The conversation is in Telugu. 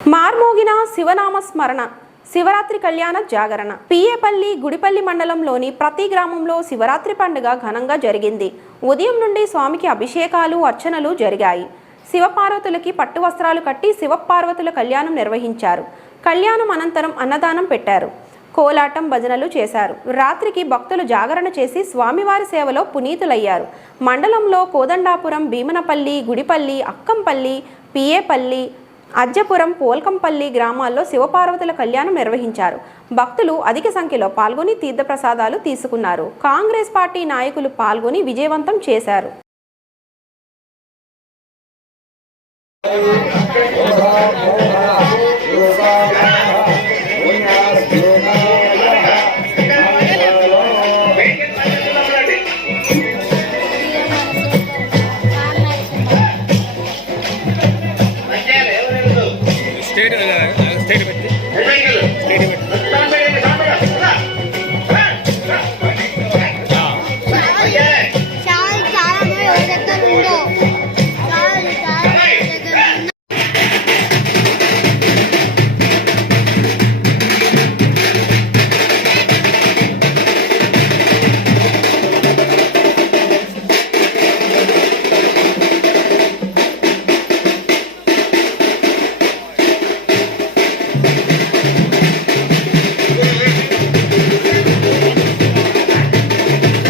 మార్మోగిన శివనామ స్మరణ శివరాత్రి కళ్యాణ జాగరణ పిఏపల్లి గుడిపల్లి మండలంలోని ప్రతి గ్రామంలో శివరాత్రి పండుగ ఘనంగా జరిగింది. ఉదయం నుండి స్వామికి అభిషేకాలు అర్చనలు జరిగాయి. శివపార్వతులకి పట్టు వస్త్రాలు కట్టి శివపార్వతుల కళ్యాణం నిర్వహించారు. కళ్యాణం అనంతరం అన్నదానం పెట్టారు. కోలాటం భజనలు చేశారు. రాత్రికి భక్తులు జాగరణ చేసి స్వామివారి సేవలో పునీతులయ్యారు. మండలంలో కోదండాపురం, భీమనపల్లి, గుడిపల్లి, అక్కంపల్లి, పిఏపల్లి, అజ్జపురం, పోల్కంపల్లి గ్రామాల్లో శివపార్వతుల కళ్యాణం నిర్వహించారు. భక్తులు అధిక సంఖ్యలో పాల్గొని తీర్థప్రసాదాలు తీసుకున్నారు. కాంగ్రెస్ పార్టీ నాయకులు పాల్గొని విజయవంతం చేశారు. స్టేట్